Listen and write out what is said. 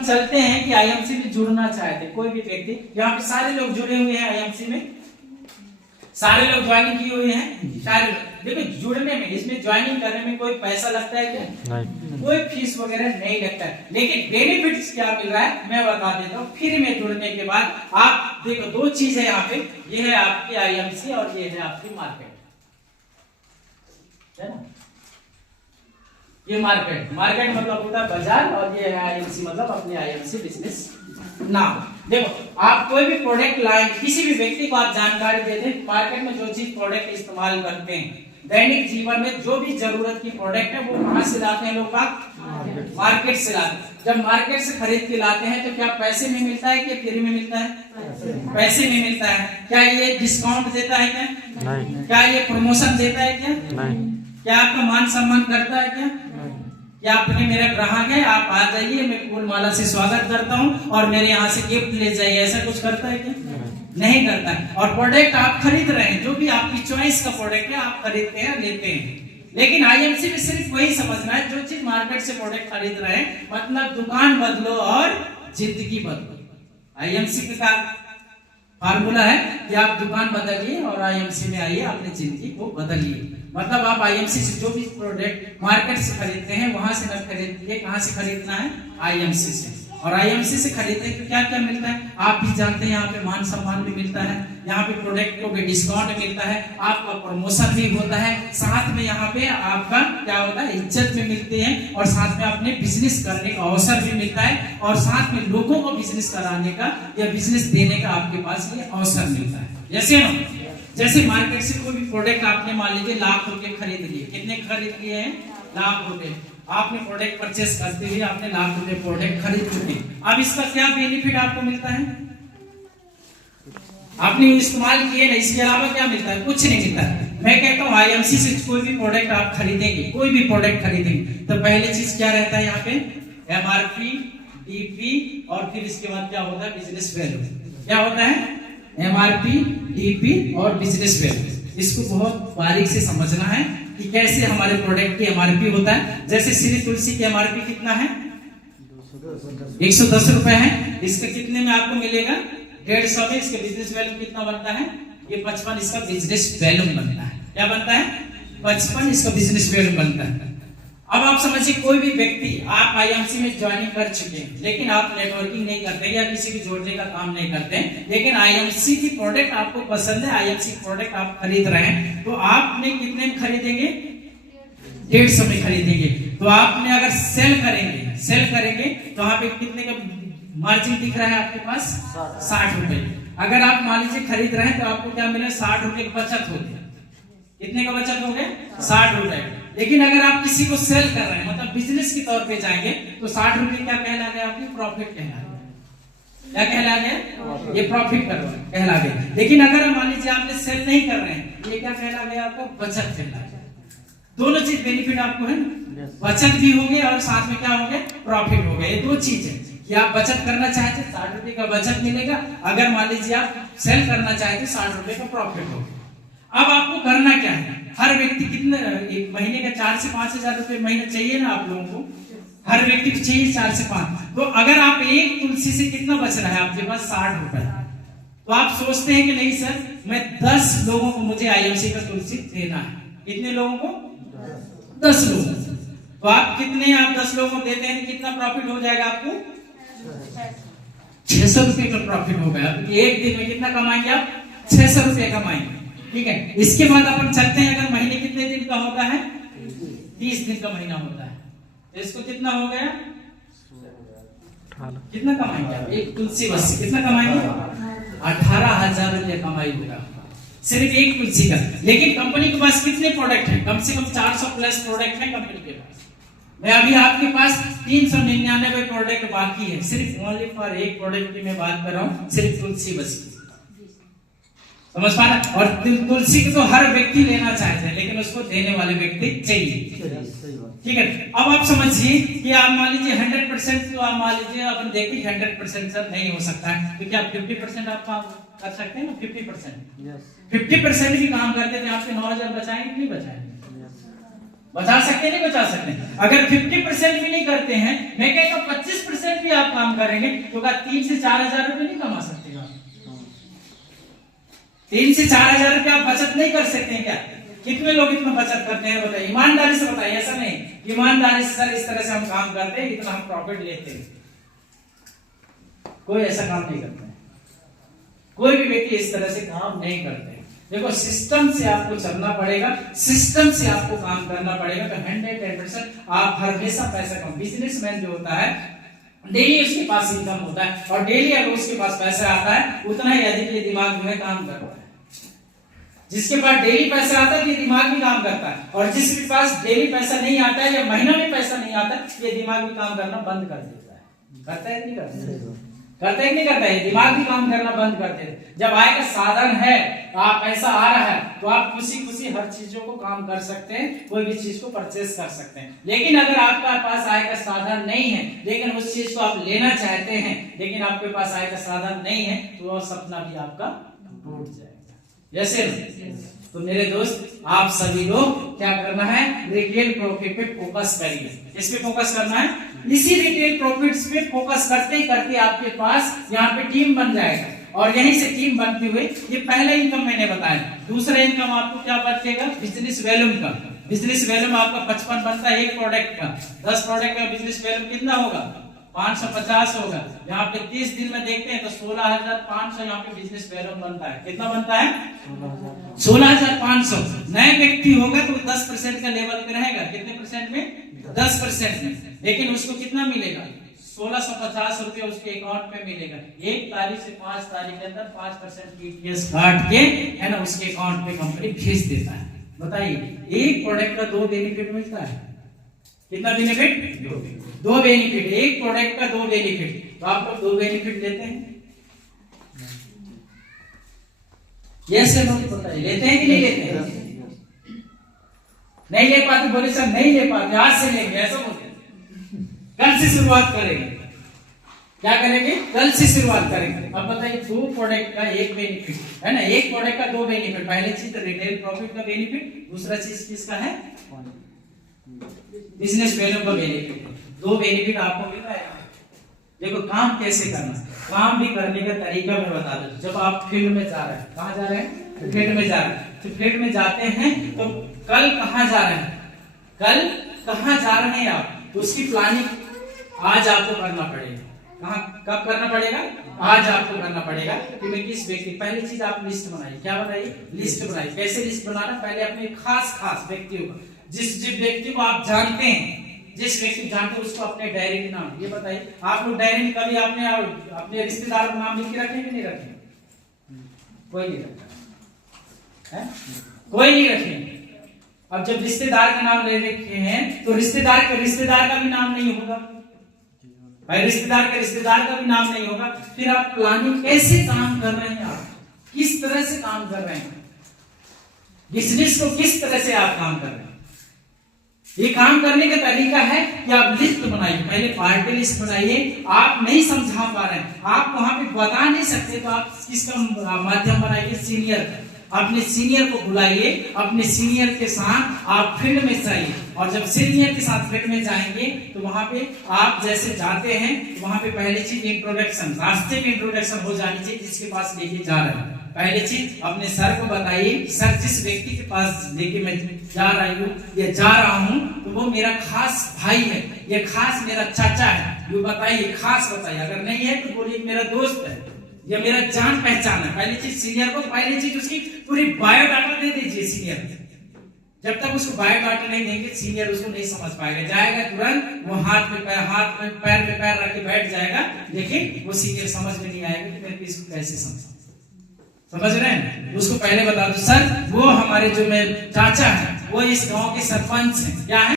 अपन चलते हैं कि आईएमसी में जुड़ना चाहते कोई भी व्यक्ति, यहाँ पे सारे लोग जुड़े हुए हैं आईएमसी में, सारे लोग ज्वाइनिंग किए हुए हैं सारे। देखो जुड़ने में, इसमें ज्वाइनिंग करने में कोई पैसा लगता है क्या? नहीं, कोई फीस वगैरह नहीं लगता है। लेकिन बेनिफिट्स क्या मिल रहा है मैं बता देता हूँ। फ्री में जुड़ने के बाद आप देखो दो चीज है यहाँ पे, ये है आपकी आईएमसी और ये है आपकी मार्केट, है ना। ये मार्केट मतलब होता है बाजार, और ये है आईएमसी मतलब अपनी आईएमसी बिजनेस नाम। देखो आप कोई भी प्रोडक्ट लाए, किसी भी व्यक्ति को आप जानकारी दे दें, मार्केट में जो चीज प्रोडक्ट इस्तेमाल करते हैं दैनिक जीवन में, जो भी जरूरत की प्रोडक्ट है वो कहां से लाते हैं लोग? मार्केट से लाते हैं। जब मार्केट से खरीद के लाते हैं तो क्या पैसे में मिलता है कि फ्री में मिलता है? पैसे में मिलता है। क्या ये डिस्काउंट देता है क्या? नहीं। क्या ये प्रमोशन देता है क्या? नहीं। क्या आपका मान सम्मान करता है क्या? या आपने मेरा ग्राहक है, आप आ जाइए, मैं फूल माला से स्वागत करता हूँ और मेरे यहाँ से गिफ्ट ले जाइए, ऐसा कुछ करता है क्या? नहीं करता है। और प्रोडक्ट आप खरीद रहे हैं, जो भी आपकी चॉइस का प्रोडक्ट है आप खरीदते हैं, लेते हैं। लेकिन आईएमसी में सिर्फ वही समझना है, जो चीज मार्केट से प्रोडक्ट खरीद रहे हैं, मतलब दुकान बदलो और जिंदगी बदलो। आईएमसी का फार्मूला है कि आप दुकान बदलिए और आईएमसी में आइए, अपनी जिंदगी को बदलिए। मतलब आप आईएमसी से जो भी प्रोडक्ट मार्केट से खरीदते हैं वहां से न खरीदिए, कहां से खरीदना है? आईएमसी से। और आईएमसी से खरीदते हैं तो क्या क्या मिलता है आप भी जानते हैं। यहाँ पे मान सम्मान भी मिलता है, यहाँ पे प्रोडक्ट को डिस्काउंट मिलता है, आपका प्रमोशन भी होता है, साथ में यहाँ पे आपका क्या होता है? इज्जत भी मिलती है, और साथ में अपने बिजनेस करने का अवसर भी मिलता है, और साथ में लोगों को बिजनेस कराने का या बिजनेस देने का आपके पास ये अवसर मिलता है। जैसे मार्केट से कोई भी प्रोडक्ट आपने मान लीजिए लाख रुपए खरीद लिए, कितने खरीद लिए हैं? लाख रुपए। आपने प्रोडक्ट परचेस करते हुए आपने लाख रुपए प्रोडक्ट खरीद चुके। अब इसका क्या बेनिफिट आपको मिलता है? आपने इस्तेमाल किए ना, इसके अलावा क्या मिलता है? कुछ नहीं मिलता है। मैं कहता हूँ आईएमसी से कोई भी प्रोडक्ट आप खरीदेंगे, कोई भी प्रोडक्ट खरीदेंगे तो पहले चीज क्या रहता है यहाँ पे? एमआरपी, डीपी, और फिर इसके बाद क्या होता है? Business value. क्या होता है? एमआरपी, डीपी और बिजनेस वैल्यू। इसको बहुत बारीक से समझना है कि कैसे हमारे प्रोडक्ट की एमआरपी होता है। जैसे श्री तुलसी की एमआरपी कितना है? 110 रुपए है। इसके कितने में आपको मिलेगा? 150 में। इसके बिजनेस वैल्यू कितना बनता है? ये 55 इसका बिजनेस वैल्यू बनता है। क्या बनता है? 55 इसका बिजनेस वैल्यू बनता है। अब आप समझिए कोई भी व्यक्ति, आप आईएमसी में ज्वाइनिंग कर चुके हैं लेकिन आप नेटवर्किंग नहीं करते या किसी को जोड़ने का काम नहीं करते, लेकिन आईएमसी की प्रोडक्ट आपको पसंद है, आईएमसी प्रोडक्ट आप खरीद रहे हैं, तो आपने कितने में खरीदेंगे? 150 में खरीदेंगे। तो आपने अगर सेल करेंगे तो वहां पे कितने का मार्जिन दिख रहा है आपके पास? 60 रुपए। अगर आप मान लीजिए खरीद रहे हैं तो आपको क्या मिले? 60 रुपए की बचत होगी। कितने का बचत हो गए? 60 रुपए। लेकिन अगर आप किसी को सेल कर रहे हैं, मतलब बिजनेस के तौर पे जाएंगे, तो 60 रुपए क्या कहला गया? आपकी प्रॉफिट कहला गया। क्या कहला गया? ये प्रॉफिट कहला गया। लेकिन अगर मान लीजिए आपने सेल नहीं कर रहे हैं, ये क्या कहला गया? आपको बचत कहला गया। दोनों चीज बेनिफिट आपको है, बचत भी हो गया और साथ में क्या हो गया? प्रॉफिट हो गया। ये दो चीज है कि आप बचत करना चाहते 60 रुपए का बचत मिलेगा, अगर मान लीजिए आप सेल करना चाहते 60 रुपए का प्रॉफिट होगा। अब आपको करना क्या है? हर व्यक्ति कितने एक महीने का 4 से 5 हजार रुपए महीने चाहिए ना आप लोगों को? हर व्यक्ति को चाहिए 4 से 5। तो अगर आप एक तुलसी से कितना बच रहा है आपके पास? 60 रुपए। तो आप सोचते हैं कि नहीं सर, मैं 10 लोगों को मुझे आईएमसी का तुलसी देना है। कितने लोगों को? 10 लोगों। तो आप कितने, आप 10 लोगों को देते हैं, कितना प्रॉफिट हो जाएगा आपको? 600 रुपए का प्रॉफिट हो गया। एक दिन में कितना कमाएंगे आप? 600 रुपए कमाएंगे। ठीक है। इसके बाद अपन चलते हैं, अगर महीने कितने दिन का होता है? 30 दिन का महीना होता है, तो इसको कितना हो गया? कितना कमाएंगे आप? एक तुलसी बस कितना कमाएंगे? 18,000 रुपया कमाई होगा सिर्फ एक तुलसी का। लेकिन कंपनी के पास कितने प्रोडक्ट हैं? कम से कम 400 प्लस प्रोडक्ट है कंपनी के पास। मैं अभी आपके पास 399 प्रोडक्ट बाकी है, सिर्फ ओनली फॉर एक प्रोडक्ट की मैं बात कर रहा हूँ, सिर्फ तुलसी बस की। समझ पा रहे? और तुलसी को तो हर व्यक्ति लेना चाहते हैं, लेकिन उसको देने वाले व्यक्ति चाहिए। ठीक है। अब आप समझिए कि आप मान लीजिए 100%, तो आप मान लीजिए अपन देखिए 100% सर नहीं हो सकता है, तो क्या 50% आप कर सकते हैं ना? 50% 50% भी काम करते थे, आपके 9,000 बचाएंगे कि नहीं बचाएंगे? बचा सकते नहीं बचा सकते? अगर 50% भी नहीं करते हैं, मैं कहता हूं 25% भी आप काम करेंगे तो क्या 3 से 4 हजार रुपए नहीं कमा सकते? 3 से 4 हजार रुपए आप बचत नहीं कर सकते हैं क्या? कितने लोग इतना बचत करते हैं बताइए, ईमानदारी से बताइए। ऐसा नहीं ईमानदारी से सर इस तरह से हम काम करते हैं, इतना हम प्रॉफिट लेते हैं, कोई ऐसा काम नहीं करता है। कोई भी व्यक्ति इस तरह से काम नहीं करते। देखो सिस्टम से आपको चलना पड़ेगा, सिस्टम से आपको काम करना पड़ेगा, तो 110% आप हमेशा पैसा कम। बिजनेसमैन जो होता है डेली उसके पास इनकम होता है और डेली अगर उसके पास पैसा आता है उतना ही अधिक ये दिमाग में काम करता है। जिसके पास डेली पैसा आता है ये दिमाग भी काम करता है, और जिसके पास डेली पैसा नहीं आता है या महीना में पैसा नहीं आता ये दिमाग भी काम करना बंद कर देता है। करता है नहीं करता? करता है नहीं करता है? दिमाग भी काम करना बंद कर देता है। जब आय का साधन है, आप पैसा आ रहा है, तो आप खुशी खुशी हर चीजों को काम कर सकते हैं, कोई भी चीज को परचेस कर सकते हैं। लेकिन अगर आपका पास आय का साधन नहीं है, लेकिन उस चीज को आप लेना चाहते हैं, लेकिन आपके पास आय का साधन नहीं है, तो वह सपना भी आपका टूट जाएगा। जैसे तो मेरे दोस्त आप सभी लोग क्या करना है, रिटेल प्रॉफिट पे फोकस करिए। इस पे फोकस करना है, इसी रिटेल प्रॉफिट्स पे फोकस करते करते आपके पास यहाँ पे टीम बन जाएगा, और यहीं से टीम बनते हुए ये पहला इनकम मैंने बताया। दूसरा इनकम आपको क्या बचेगा, बिजनेस वैल्यूम का। बिजनेस वैल्यूम आपका 55 बनता है एक प्रोडक्ट का, 10 प्रोडक्ट का बिजनेस वैल्यूम कितना होगा, 550 होगा। यहाँ पे 30 दिन में देखते हैं तो 16,500 यहाँ पे बिजनेस वैल्यूम बनता है। कितना बनता है, 16,500। नए व्यक्ति होगा तो 10% का लेवल पे रहेगा। कितने परसेंट में, 10% में। लेकिन उसको कितना मिलेगा, 1650 रुपए उसके अकाउंट में मिलेगा। 1 तारीख से 5 तारीख के अंदर 5% टीडीएस काट के है ना उसके अकाउंट पे कंपनी भेज देता है। बताइए एक प्रोडक्ट का 2 बेनिफिट मिलता है। कितना बेनिफिट, 2 बेनिफिट। एक प्रोडक्ट का 2 बेनिफिट, तो आप लोग 2 बेनिफिट लेते हैं? यस सर बताइए, लेते हैं कि नहीं लेते हैं? नहीं ले पाते, बोले सर नहीं ले पाते, आज से लेंगे, ऐसा बोलते हैं। कल से शुरुआत करेंगे। क्या करेंगे, कल से शुरुआत करेंगे। अब बताइए 2 प्रोडक्ट का 1 बेनिफिट है ना, एक प्रोडक्ट का 2 बेनिफिट। पहले चीज तो रिटेल प्रॉफिट का बेनिफिट, दूसरा चीज किसका है, बिजनेस वैल्यू का बेनिफिट। 2 बेनिफिट आपको मिल रहा है। देखो काम कैसे करना, काम भी करने का तरीका मैं बता दूं। जब आप फील्ड में जा रहे हैं, कहाँ जा रहे हैं, फील्ड में जा रहे हैं, तो फील्ड में जाते हैं तो कल कहाँ जा रहे हैं, कल कहाँ जा रहे हैं आप, तो उसकी प्लानिंग आज आपको करना पड़ेगा। कहाँ कब करना पड़ेगा, आज आपको करना पड़ेगा कि मैं किस व्यक्ति। पहली चीज आप लिस्ट बनाइए। क्या बनाइए, लिस्ट बनाइए। कैसे लिस्ट बनाना, पहले अपने खास व्यक्तियों को, जिस व्यक्ति को आप जानते हैं, जिस व्यक्ति जानते हैं उसको अपने डायरी के नाम। ये बताइए आप लोग डायरी में कभी आपने अपने रिश्तेदार का नाम लिख के रखे कि नहीं रखे? कोई नहीं रखा है, कोई नहीं रखे। अब जब रिश्तेदार का नाम ले रखे हैं तो रिश्तेदार का भी नाम नहीं होगा भाई, रिश्तेदार का भी नाम नहीं होगा। फिर आप प्लानिंग कैसे काम कर रहे हैं, आप किस तरह से काम कर रहे हैं, बिजनेस को किस तरह से आप काम कर रहे हैं। ये काम करने का तरीका है कि आप लिस्ट बनाइए। पहले पार्टी लिस्ट बनाइए। आप नहीं समझा पा रहे हैं, आप वहां पे बता नहीं सकते, तो आप किसका माध्यम बनाइए, सीनियर का। अपने सीनियर को बुलाइए, अपने सीनियर के साथ आप फील्ड में जाइए, और जब सीनियर के साथ फील्ड में जाएंगे तो वहां पे आप जैसे जाते हैं तो वहां पे पहली चीज इंट्रोडक्शन, रास्ते में इंट्रोडक्शन हो जानी चाहिए जिसके पास लेके जा रहे हैं। पहली चीज अपने सर को बताइए, सर जिस व्यक्ति के पास लेके मैं जा रही हूँ या जा रहा हूँ तो वो मेरा खास भाई है, ये खास मेरा चाचा है, ये बताइए, खास बताइए। अगर नहीं है तो बोलिए मेरा दोस्त है, ये मेरा जान पहचान है। पहली चीज सीनियर को, पहली चीज उसकी पूरी बायोडाटा दे दीजिए सीनियर। जब तक उसको बायोडाटा नहीं देंगे सीनियर उसको नहीं समझ पाएगा, जाएगा तुरंत वो हाथ में पैर में पैर रख के बैठ जाएगा, लेकिन वो सीनियर समझ में नहीं आएगा कि मैं इसको कैसे समझ रहे हैं। उसको पहले बता दो सर वो हमारे जो मेरे चाचा है वो इस गांव के सरपंच हैं, क्या है